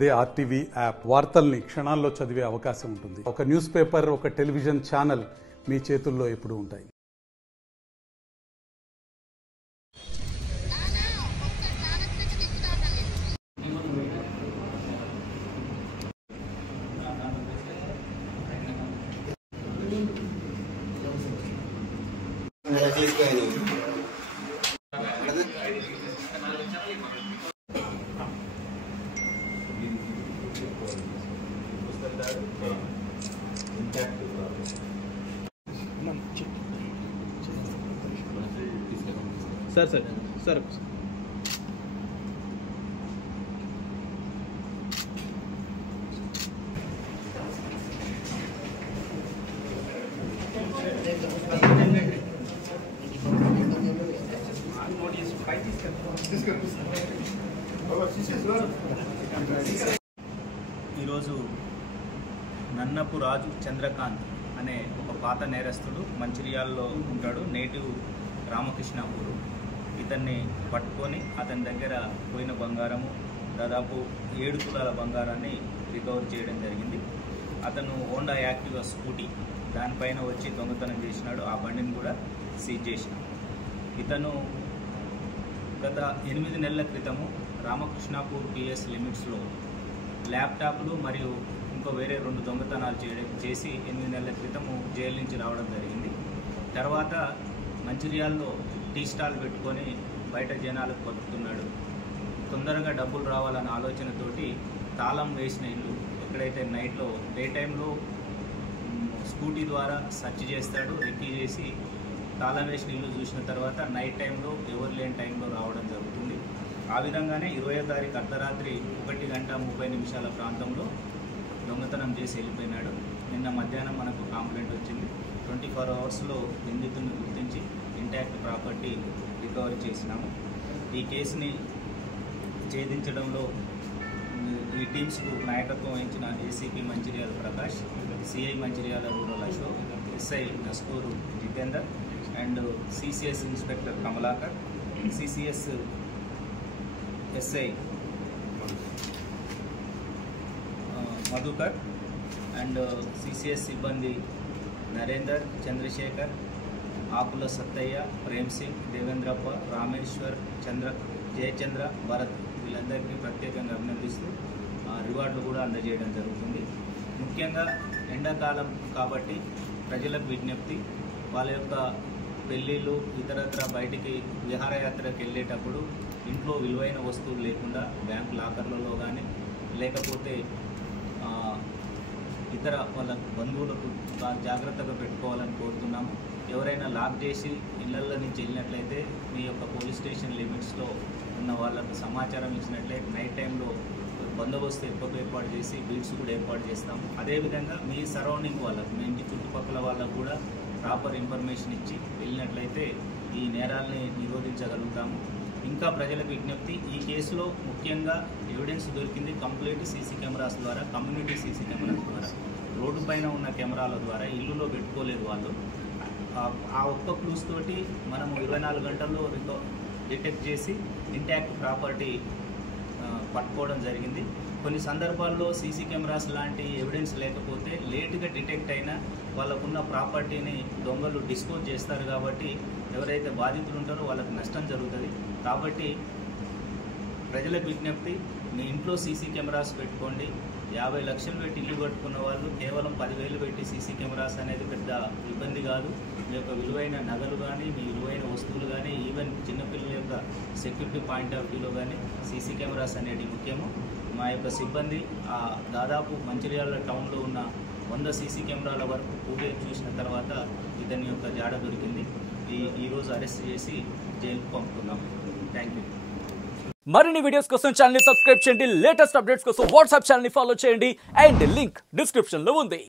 అదే RTV app వార్తల్ని క్షణాల్లో చదివే అవకాశం ఉంటుంది. ఒక న్యూస్ పేపర్, ఒక టెలివిజన్ ఛానల్ మీ చేతుల్లో ఎప్పుడూ ఉంటాయి. सर सर सर ఈరోజు నన్నపు రాజు చంద్రకాంత్ అనే ఒక పాత నేరస్తుడు మంచిర్యాలలో ఉంటాడు. నేటివ్ రామకృష్ణాపూరు. ఇతన్ని పట్టుకొని అతని దగ్గర పోయిన బంగారము దాదాపు 7 తులాల బంగారాన్ని రికవర్ చేయడం జరిగింది. అతను హోండా యాక్టివా స్కూటీ దానిపైన వచ్చి దొంగతనం చేసినాడు. ఆ బండిని కూడా సీజ్ చేసినాడు. ఇతను గత 8 నెలల క్రితము రామకృష్ణాపూర్ పిఎస్ లిమిట్స్లో ల్యాప్టాప్లు మరియు ఇంకో వేరే 2 దొంగతనాలు చేసి 8 నెలల క్రితము జైలు నుంచి రావడం జరిగింది. తర్వాత మంచిర్యాలలో టీ స్టాల్ పెట్టుకొని బయట జనాలకు బతుకుతున్నాడు. తొందరగా డబ్బులు రావాలన్న ఆలోచనతోటి తాళం వేసిన ఇల్లు ఎక్కడైతే నైట్లో డే టైంలో స్కూటీ ద్వారా సెర్చ్ చేస్తాడు. రెక్కి చేసి తాళం వేసిన ఇల్లు చూసిన తర్వాత నైట్ టైంలో ఎవరు లేని టైంలో రావడం జరుగుతుంది. ఆ విధంగానే 20వ తారీఖు అర్ధరాత్రి 1:30 ప్రాంతంలో దొంగతనం చేసి వెళ్ళిపోయినాడు. నిన్న మధ్యాహ్నం మనకు కంప్లైంట్ వచ్చింది. 24 అవర్స్లో నిందితుడిని గుర్తించి ఇంటాక్ట్ ప్రాపర్టీ రికవరీ చేసినాము. ఈ కేసుని ఛేదించడంలో ఈ టీమ్స్కు నాయకత్వం వహించిన ACP Mancherial Prakash, CI Mancherial rural Ashok, SI Naspur Jitender and CCS inspector Kamalakar, CCS SI Madhukar and CCS సిబ్బంది నరేందర్, చంద్రశేఖర్, ఆకుల సత్తయ్య, ప్రేమ్ సింగ్, దేవేంద్రప్ప, రామేశ్వర్, జయచంద్ర, భరత్ వీళ్ళందరికీ ప్రత్యేకంగా అభినందిస్తూ రివార్డులు కూడా అందజేయడం జరుగుతుంది. ముఖ్యంగా ఎండాకాలం కాబట్టి ప్రజలకు విజ్ఞప్తి, వాళ్ళ యొక్క పెళ్ళిళ్ళు ఇతరత్ర బయటికి విహారయాత్రకు వెళ్ళేటప్పుడు ఇంట్లో విలువైన వస్తువులు లేకుండా బ్యాంక్ లాకర్లలో కానీ లేకపోతే ఇతర వాళ్ళ బంధువులకు జాగ్రత్తగా పెట్టుకోవాలని కోరుతున్నాము. ఎవరైనా లాక్ చేసి ఇళ్లల్లో నుంచి వెళ్ళినట్లయితే మీ యొక్క పోలీస్ స్టేషన్ లిమిట్స్లో ఉన్న వాళ్ళకు సమాచారం ఇచ్చినట్లయితే నైట్ టైంలో బందోబస్తు ఎక్కువ ఏర్పాటు చేసి బీట్స్ కూడా ఏర్పాటు చేస్తాము. అదేవిధంగా మీ సరౌండింగ్ వాళ్ళకు, మీ ఇంటి చుట్టుపక్కల వాళ్ళకు కూడా ప్రాపర్ ఇన్ఫర్మేషన్ ఇచ్చి వెళ్ళినట్లయితే ఈ నేరాల్ని నిరోధించగలుగుతాము. ఇంకా ప్రజలకు విజ్ఞప్తి, ఈ కేసులో ముఖ్యంగా ఎవిడెన్స్ దొరికింది కంప్లీట్ సీసీ కెమెరాస్ ద్వారా, కమ్యూనిటీ సీసీ కెమెరాస్ ద్వారా. రోడ్డు పైన ఉన్న కెమెరాల ద్వారా ఇల్లులో పెట్టుకోలేదు వాళ్ళు. ఆ ఒక్క క్లూస్ తోటి మనము 24 గంటల్లో డిటెక్ట్ చేసి ఇంటాక్ట్ ప్రాపర్టీ పట్టుకోవడం జరిగింది. కొన్ని సందర్భాల్లో సీసీ కెమెరాస్ లాంటి ఎవిడెన్స్ లేకపోతే లేటుగా డిటెక్ట్ అయినా వాళ్ళకున్న ప్రాపర్టీని దొంగలు డిస్పోజ్ చేస్తారు. కాబట్టి ఎవరైతే బాధితులు ఉంటారో వాళ్ళకి నష్టం జరుగుతుంది. కాబట్టి ప్రజలకు విజ్ఞప్తి, మీ ఇంట్లో సీసీ కెమెరాస్ పెట్టుకోండి. 50 లక్షలు పెట్టి ఇల్లు కట్టుకున్న వాళ్ళు కేవలం 10,000 పెట్టి సీసీ కెమెరాస్ అనేది పెద్ద ఇబ్బంది కాదు. మీ యొక్క విలువైన నగలు కానీ, మీ విలువైన వస్తువులు కానీ, ఈవెన్ చిన్నపిల్లల యొక్క సెక్యూరిటీ పాయింట్ ఆఫ్ వ్యూలో కానీ సీసీ కెమెరాస్ అనేది ముఖ్యము. మా యొక్క సిబ్బంది దాదాపు మంచిర్యాల టౌన్లో ఉన్న 100 సీసీ కెమెరాల వరకు ఫుటేజ్ చూసిన తర్వాత ఇతని యొక్క జాడ దొరికింది. ఈరోజు అరెస్ట్ చేసి జైలుకు పంపుతున్నాం. Thank you. మరిన్ని వీడియోస్ కోసం ఛానల్ ని సబ్స్క్రైబ్ చేయండి. లేటెస్ట్ అప్డేట్స్ కోసం వాట్సాప్ ఛానల్ ని ఫాలో చేయండి. అండ్ లింక్ డిస్క్రిప్షన్ లో ఉంది.